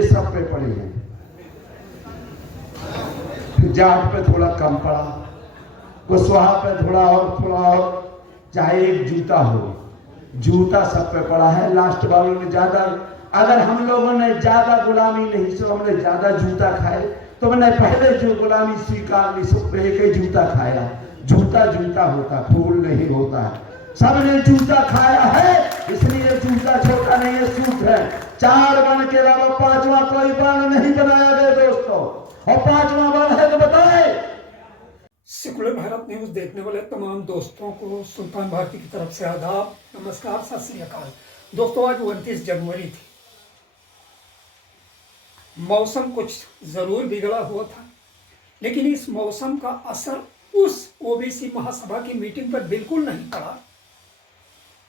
ये सब पे पड़े हैं। जाट पे थोड़ा कम पड़ा, कुशवाहा पे थोड़ा और, चाहे एक जूता हो, जूता सब पे पड़ा है। लास्ट वालों ने ज्यादा, अगर हम लोगों ने ज्यादा गुलामी नहीं सो हमने ज्यादा जूता खाए, तो मैंने पहले जो गुलामी स्वीकार ली सो एक ही जूता खाया। जूता जूता होता, फूल नहीं होता है। सबने जूता खाया है, इसलिए जूता छोटा नहीं है, सूट है। 4 वर्ण के अलावा 5वां कोई वर्ण नहीं बनाया गया दोस्तों, और 5वां वर्ण है तो बताए। सेकुलर भारत न्यूज देखने वाले तमाम दोस्तों को सुल्तान भारती की तरफ से आदाब, नमस्कार, सत श्री अकाल। दोस्तों आज 29 जनवरी थी। मौसम कुछ जरूर बिगड़ा हुआ था, लेकिन इस मौसम का असर उस ओबीसी महासभा की मीटिंग पर बिल्कुल नहीं पड़ा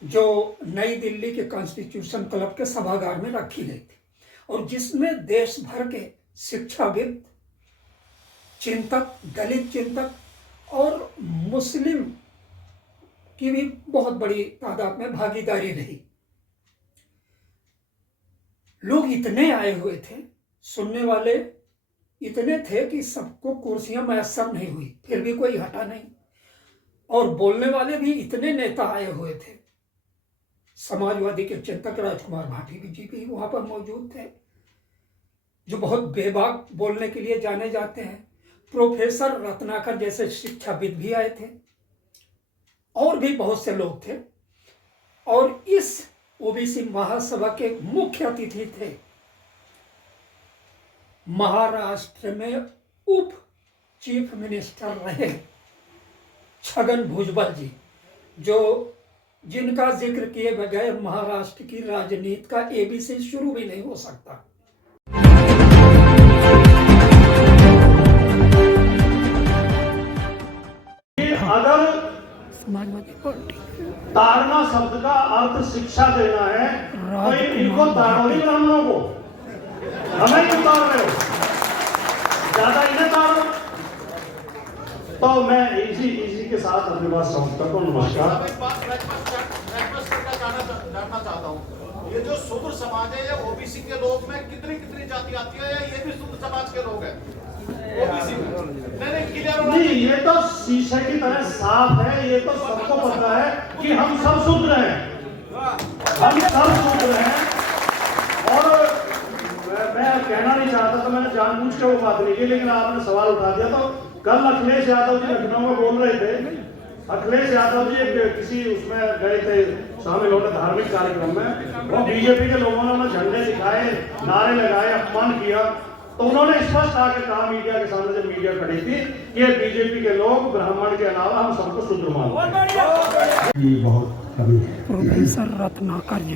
जो नई दिल्ली के कॉन्स्टिट्यूशन क्लब के सभागार में रखी गई थी, और जिसमें देश भर के शिक्षाविद, चिंतक, दलित चिंतक और मुस्लिम की भी बहुत बड़ी तादाद में भागीदारी रही। लोग इतने आए हुए थे, सुनने वाले इतने थे कि सबको कुर्सियां मैसर नहीं हुई, फिर भी कोई हटा नहीं। और बोलने वाले भी इतने नेता आए हुए थे। समाजवादी के चिंतक राजकुमार भाटी जी भी वहां पर मौजूद थे, जो बहुत बेबाक बोलने के लिए जाने जाते हैं। प्रोफेसर रत्नाकर जैसे शिक्षाविद भी आए थे, और भी बहुत से लोग थे। और इस ओबीसी महासभा के मुख्य अतिथि थे महाराष्ट्र में उप चीफ मिनिस्टर रहे छगन भुजबल जी, जिनका जिक्र किए बगैर महाराष्ट्र की राजनीति का एबीसी शुरू भी नहीं हो सकता। अगर ताड़ना शब्द का अर्थ शिक्षा देना है तो इनको ताड़ो ही ब्राह्मणों को, हमें क्यों ताड़ रहे हो? ज्यादा इन्हें ताड़ो। तो मैं इसी के साथ अपनी बात समाप्त करता हूँ। नमस्कार। जानना चाहता हूँ, ये जो शूद्र समाज है, ये ओबीसी के लोग में कितनी जाति आती है, या ये भी शूद्र समाज के लोग हैं ओबीसी में? नहीं, ये तो शीशे की तरह साफ है। ये तो सबको पता है कि हम सब शूद्र हैं, हम सब शूद्र हैं। और मैं कहना नहीं चाहता, तो मैंने जानबूझ के वो बात नहीं की, लेकिन आपने सवाल उठा दिया। तो कल अखिलेश यादव जी लखनऊ में बोल रहे थे। अखिलेश यादव जी किसी उसमें गए थे, शामिल होने धार्मिक कार्यक्रम में। वो बीजेपी के लोगों ने उन्हें झंडे दिखाए, नारे लगाए, अपमान किया। तो उन्होंने स्पष्ट आके कहा मीडिया के सामने, जब मीडिया खड़ी थी, कि बीजेपी के लोग ब्राह्मण के अलावा हम सबको शूद्र मानते हैं। बहुत कमी है। प्रोफेसर रत्नाकर जी,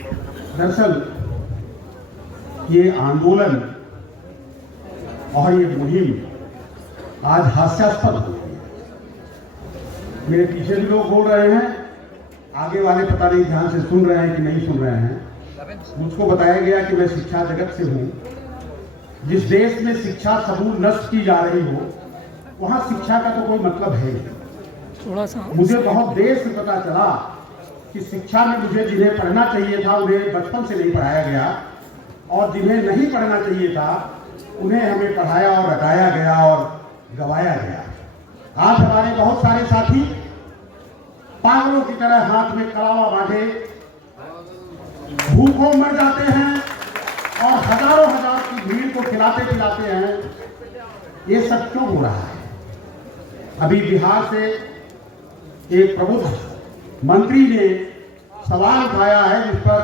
दरअसल ये आंदोलन और ये मुहिम आज हास्यास्पद हो गई है। मेरे पीछे भी लोग बोल रहे हैं, आगे वाले पता नहीं ध्यान से सुन रहे हैं कि नहीं सुन रहे हैं। मुझको बताया गया कि मैं शिक्षा जगत से हूँ। जिस देश में शिक्षा समूल नष्ट की जा रही हो, वहाँ शिक्षा का तो कोई मतलब है नहीं। थोड़ा सा मुझे बहुत देर से पता चला कि शिक्षा में मुझे जिन्हें पढ़ना चाहिए था उन्हें बचपन से नहीं पढ़ाया गया, और जिन्हें नहीं पढ़ना चाहिए था उन्हें हमें पढ़ाया और रटाया गया और गवाया गया। आज हमारे बहुत सारे साथी पागलों की तरह हाथ में कड़ावा बांधे भूखों मर जाते हैं, और हजारों हजार की भीड़ को खिलाते पिलाते हैं। ये सब क्यों हो रहा है? अभी बिहार से एक प्रबुद्ध मंत्री ने सवाल उठाया है, जिस पर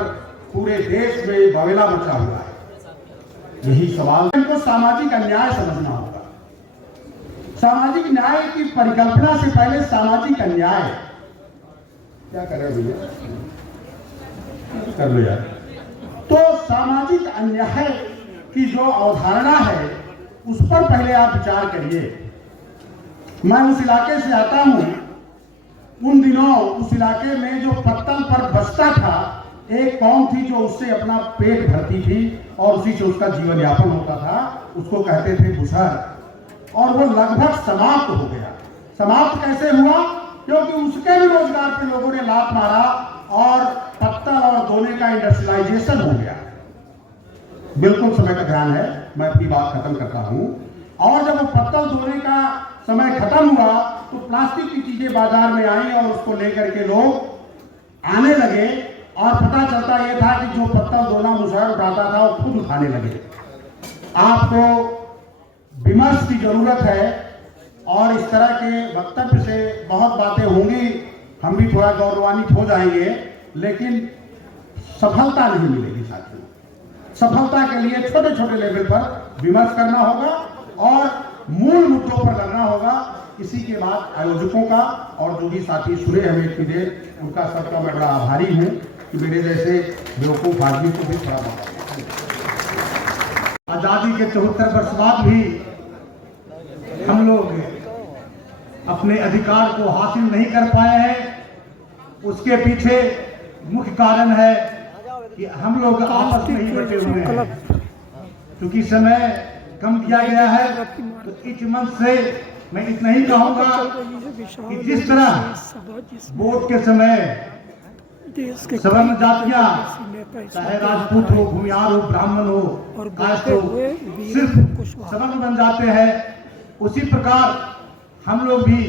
पूरे देश में बवेला मचा हुआ है। यही सवाल, इनको सामाजिक अन्याय समझना होगा। सामाजिक न्याय की परिकल्पना से पहले सामाजिक अन्याय क्या कर रहे हो भैया? कर लो यार। तो सामाजिक अन्याय की जो अवधारणा है, उस पर पहले आप विचार करिए। मैं उस इलाके से आता हूं। उन दिनों उस इलाके में जो पत्तल पर बसता था, एक कौम थी जो उससे अपना पेट भरती थी और उसी से उसका जीवन यापन होता था। उसको कहते थे गुजर, और वो लगभग समाप्त हो गया। समाप्त कैसे हुआ? क्योंकि उसके भी रोजगार पे लोगों ने लात मारा और पत्तल और दोने का इंडस्ट्रियलाइजेशन हो गया। बिल्कुल समय का ध्यान है, मैं अपनी बात खत्म करता हूँ। और जब वो पत्तल धोने का समय खत्म हुआ तो प्लास्टिक की चीजें बाजार में आई और उसको लेकर के लोग आने लगे और पता चलता ये था कि जो पत्तल धोना मुशहर उठाता था वो खुद उठाने लगे। आपको विमर्श की जरूरत है और इस तरह के वक्तव्य से बहुत बातें होंगी, हम भी थोड़ा गौरवान्वित हो जाएंगे, लेकिन सफलता नहीं मिलेगी साथियों। सफलता के लिए छोटे छोटे लेवल पर विमर्श करना होगा और मूल मुद्दों पर लड़ना होगा। इसी के बाद आयोजकों का और जो भी साथी सुने हमें इतनी देर, उनका सबका मैं बड़ा आभारी हूँ कि मेरे जैसे बेवकूफ आदमी को भी थोड़ा मौका दिया। आजादी के 74 वर्ष बाद भी हम लोग अपने अधिकार को हासिल नहीं कर पाए हैं। उसके पीछे मुख्य कारण है कि हम लोग आपस में ही बटे हुए हैं। क्योंकि समय कम दिया गया है तो इस मंच से मैं इतना ही कहूंगा कि जिस तरह वोट के समय सवर्ण जातियां, चाहे राजपूत हो, भूमिहार हो, ब्राह्मण हो, कास्ट हो, सिर्फ सवर्ण बन जाते हैं, उसी प्रकार हम लोग भी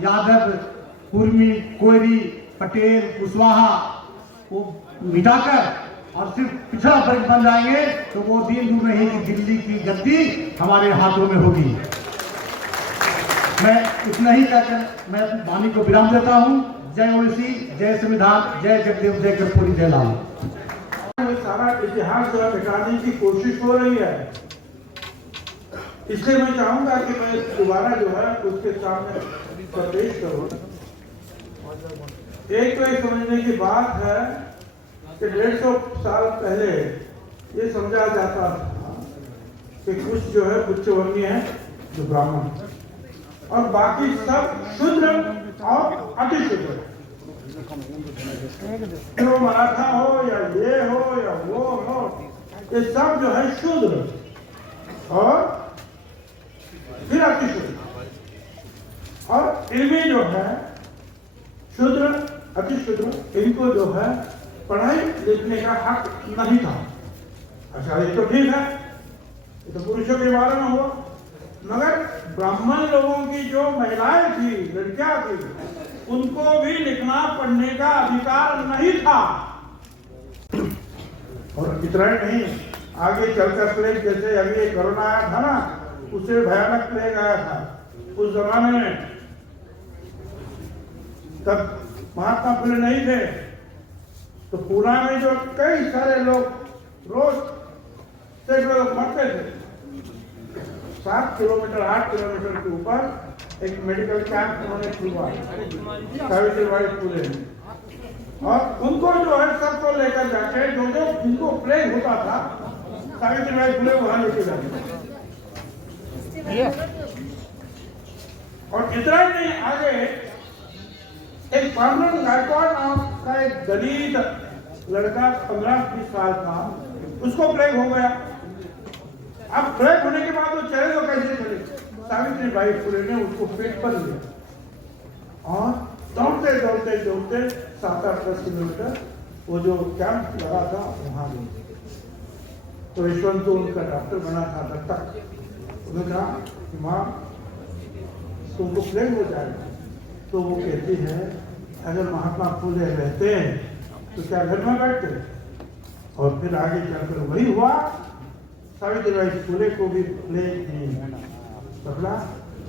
यादव, कुर्मी, कोयरी, पटेल, कुशवाहा को मिटाकर और सिर्फ पिछड़ा वर्ग बन जाएंगे तो वो दिन दूर नहीं कि दिल्ली की गद्दी हमारे हाथों में होगी। मैं इतना ही कहकर मैं अपनी वाणी को विराम देता हूँ। जय ओडिसी, जय संविधान, जय जगदेव, जय कर्पूरी, जय लाल। सारा इतिहास जो है मिटाने की कोशिश हो रही है, इसलिए मैं चाहूंगा कि मैं दोबारा जो है उसके सामने पेश करूं। एक तो ये समझने की बात है कि 150 साल पहले ये समझा जाता था कि कुछ जो है उच्चवर्णीय है, जो ब्राह्मण, और बाकी सब शूद्र और अतिशूद्र। जो मराठा हो या ये हो या वो हो, ये सब जो है शूद्र और फिर अतिशूद्र। और इनमें जो है शूद्र, अतिशूद्र, इनको जो है पढ़ाई लिखने का हक नहीं था। अच्छा, ये तो ठीक है, ये तो पुरुषों के बारे में हुआ, मगर ब्राह्मण लोगों की जो महिलाएं थी, लड़कियां थी, उनको भी लिखना पढ़ने का अधिकार नहीं था। और इतना ही नहीं, आगे चलकर प्लेग, जैसे अभी एक कोरोना आया था ना, उससे भयानक प्लेग आया था उस जमाने में, तब महात्मा फुले नहीं थे, तो पूना में जो कई सारे लोग रोज सैकड़ों लोग मरते थे। 7 किलोमीटर 8 किलोमीटर के ऊपर एक मेडिकल कैंप उन्होंने खुलवाया सावित्रीबाई फुले ने, और उनको जो है सबको लेकर जाके जो जिनको प्लेग होता था, सावित्रीबाई फुले वहां लेके जाते। और इतना ही नहीं, आगे एक पांडुरंग गायकवाड़ नाम का एक दलित लड़का 15-20 साल का, उसको प्लेग हो गया। अब प्लेग होने के बाद वो चले तो कैसे चले? सावित्रीबाई फुले ने उसको पेट पर लिया और दौड़ते दौड़ते दौड़ते 7-8 किलोमीटर वो जो कैंप लगा था वहां गए। तो यशवंत तो उनका डॉक्टर बना था तब तक। उन्होंने कहा कि माँ तुमको प्लेग हो जाएगा। तो वो कहती है अगर महात्मा फुले रहते तो क्या घर में बैठते? और फिर आगे चलकर वही हुआ, सावित्रीबाई फुले को भी प्लेग ने पकड़ा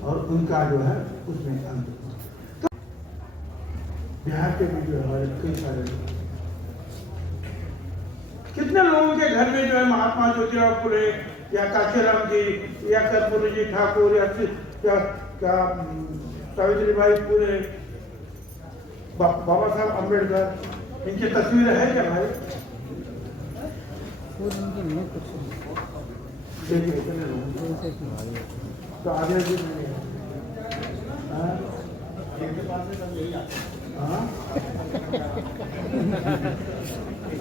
और उनका जो है उसमें अंत हुआ। तो बिहार के भी जो है कई सारे लोग, कितने लोगों के घर में जो है महात्मा ज्योतिराव फुले या काशीराम जी या कर्पूरी जी ठाकुर या क्या सावित्रीबाई फुले, बाबा साहब अम्बेडकर, इनकी तस्वीरें है क्या भाई? तो आगे भी नहीं है।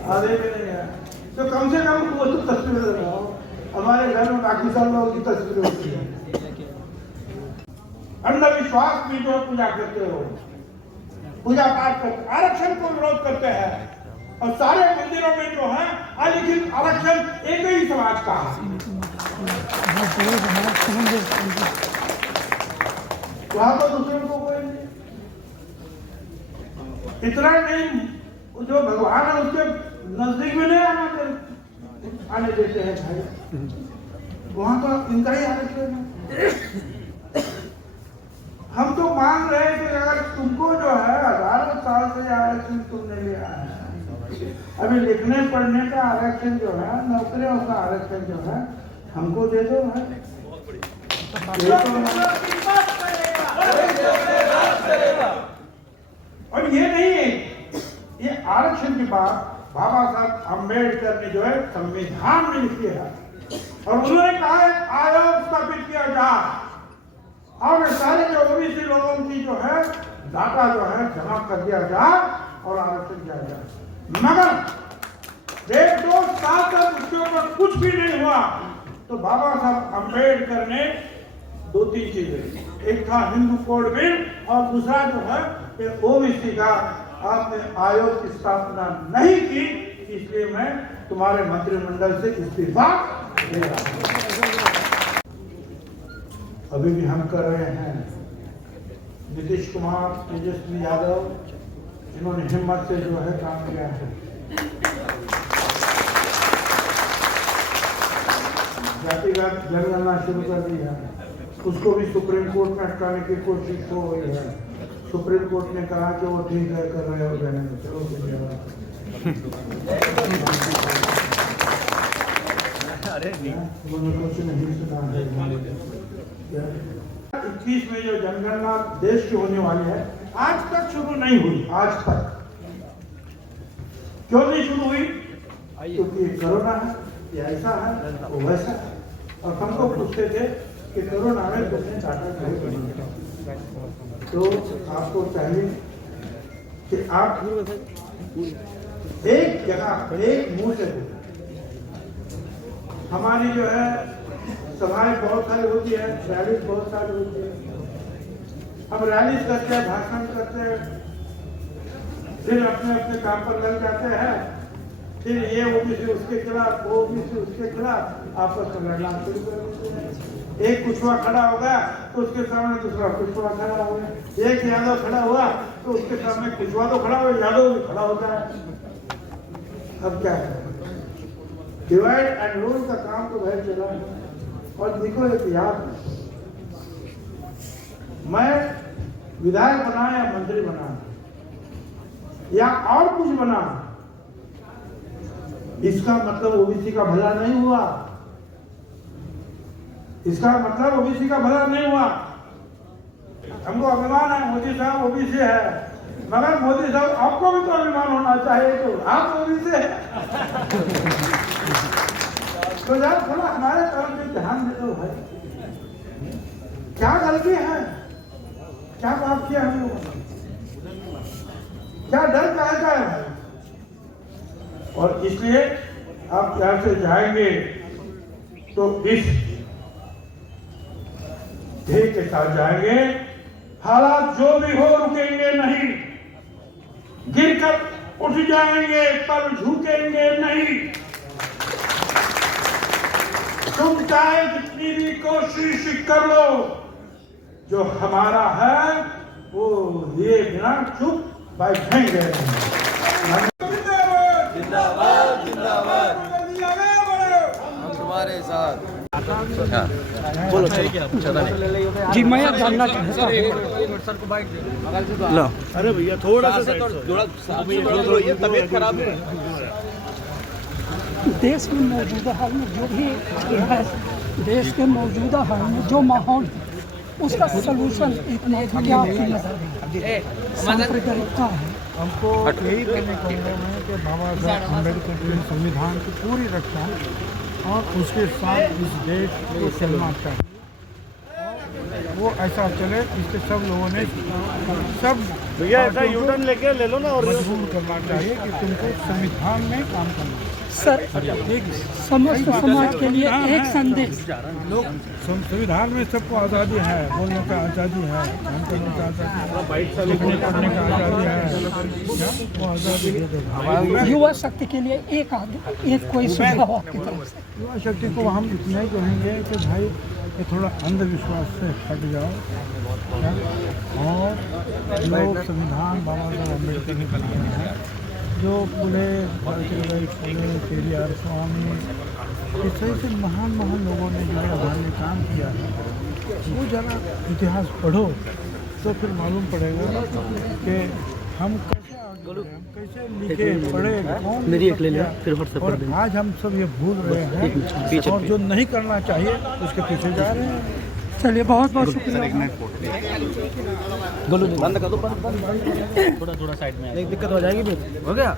आगे भी नहीं है, तो कम से कम वो तो तस्वीर लगाओ। हमारे घर में बाकी सब लोगों की तस्वीरें होती है। अंधविश्वास में जो पूजा करते हो, पूजा पाठ करते, आरक्षण को विरोध करते हैं और सारे मंदिरों में जो है अलिखित आरक्षण एक ही समाज का है। वहां तो दूसरे को कोई नहीं, इतना नहीं, जो भगवान है उसके नजदीक में नहीं आने देते हैं भाई, वहां तो इनका ही आरक्षण है। हम तो मान रहे हैं कि अगर तुमको जो है 1000 साल से आरक्षण तुमने लिया है, अभी लिखने पढ़ने का आरक्षण जो है, नौकरियों का आरक्षण जो है, हमको दे दो भाई। और ये नहीं है, ये आरक्षण के बाद बाबा साहब अम्बेडकर ने जो है संविधान में लिख दिया और उन्होंने कहा है आयोग स्थापित किया जाए और सारे जो ओबीसी लोगों की जो है डाटा जो है जमा कर दिया जाए और आरक्षण दिया जाए। मगर 1-2 साल तक उसके ऊपर कुछ भी नहीं हुआ तो बाबा साहब अम्बेडकर ने 2-3 चीजें, एक था हिंदू कोड बिल और दूसरा जो है ओबीसी का आपने आयोग की स्थापना नहीं की, इसलिए मैं तुम्हारे मंत्रिमंडल से इस्तीफा दे रहा हूं। अभी भी हम कर रहे हैं। नीतीश कुमार, तेजस्वी यादव, इन्होंने हिम्मत से जो है काम किया है। जातिगत जनगणना शुरू कर दी है, उसको भी सुप्रीम कोर्ट में हटाने की कोशिश हो रही है। सुप्रीम कोर्ट ने कहा कि वो ठीक है, कर रहे हो जाने में, चलो कुछ नहीं सुना है। 21 में जो जनगणना देश की होने वाली है, आज तक शुरू नहीं हुई। आज तक क्यों नहीं शुरू हुई? क्योंकि कोरोना है, ये ऐसा है, वो वैसा है। और हमको पूछते थे कि कोरोना में तुमने डाटा नहीं बनाया, तो आपको चाहिए कि आप एक जगह एक मुंह से बोलें। हमारी जो है सभाएं बहुत सारी होती है, रैली बहुत सारी होती है, हम रैली करते हैं, भाषण करते हैं, फिर अपने अपने काम पर लग जाते हैं, फिर ये ओबीसी उसके खिलाफ, वो ओबीसी उसके खिलाफ आपस में लड़ना शुरू कर देते हैं। एक कुछुआ खड़ा होगा तो उसके सामने दूसरा कुछुआ खड़ा होगा, एक यादव खड़ा हुआ तो उसके सामने कुछुआ तो खड़ा हुआ, यादव भी खड़ा होता है। अब क्या है, डिवाइड एंड रूल का काम तो भाई चला है। और देखो एक याद, मैं विधायक बना या मंत्री बना या और कुछ बना, इसका मतलब ओबीसी का भला नहीं हुआ, इसका मतलब ओबीसी का भला नहीं हुआ। हमको अभिमान है मोदी साहब ओबीसी है, मगर मोदी साहब आपको भी तो अभिमान होना चाहिए, तो आप ओबीसी है। तो यार थोड़ा हमारे तरफ भी ध्यान दे दो भाई, क्या गलती है, क्या पाप किया हम लोगों ने, क्या डर का है भाई। और इसलिए आप यहाँ से जाएंगे तो इस ध्येय के साथ जाएंगे, हालात जो भी हो रुकेंगे नहीं, गिरकर उठ जाएंगे पर झुकेंगे नहीं। तुम चाहे जितनी भी कोशिश कर लो, जो हमारा है वो लिए बिना चुप बैठेंगे। जिंदाबाद जिंदाबाद, हम तुम्हारे साथ। बोलो जी, मैं जानना चाहता हूँ, अरे भैया थोड़ा सा तबीयत खराब है। देश में मौजूदा हाल में जो भी है, देश के मौजूदा हाल में जो माहौल है, उसका सलूशन क्या आपकी नजर है? सांप्रदायिकता है। हमको यही कहने को है कि बाबा साहब अम्बेडकर के संविधान की पूरी रक्षा और उसके साथ इस देश को चलना चाहिए, वो ऐसा चले, इसके सब लोगों ने सब भैया ऐसा यूटर्न लेके ले लो ना, और मजबूर करना चाहिए कि तुमको संविधान में काम करना है। सर समस्त समाज के लिए एक संदेश। लोग संविधान में सबको आज़ादी है, बोलने का आज़ादी है, काम करने का आज़ादी है, लिखने पढ़ने का आज़ादी है, वो आज़ादी दे देगा। युवा शक्ति के लिए एक कोई सुझाव आपकी तरफ से? युवा शक्ति को हम इतना ही कहेंगे कि भाई ये थोड़ा अंधविश्वास से हट जाओ, और जो संविधान बाबा साहब अम्बेडकर ने बनाया है, जो पूरे पेरियार स्वामी इस तरह से महान लोगों ने जो है हमारे काम किया है, वो जरा इतिहास पढ़ो तो फिर मालूम पड़ेगा कि हम कैसे आगे बढ़े, हम कैसे लिखे पढ़े, कौन मेरी एक ले लिया फिर और आज हम सब ये भूल रहे हैं और जो नहीं करना चाहिए उसके पीछे जा रहे हैं। चलिए बहुत बहुत शुक्रिया। बंद कर दो, थोड़ा साइड में, दिक्कत हो जाएगी। हो गया।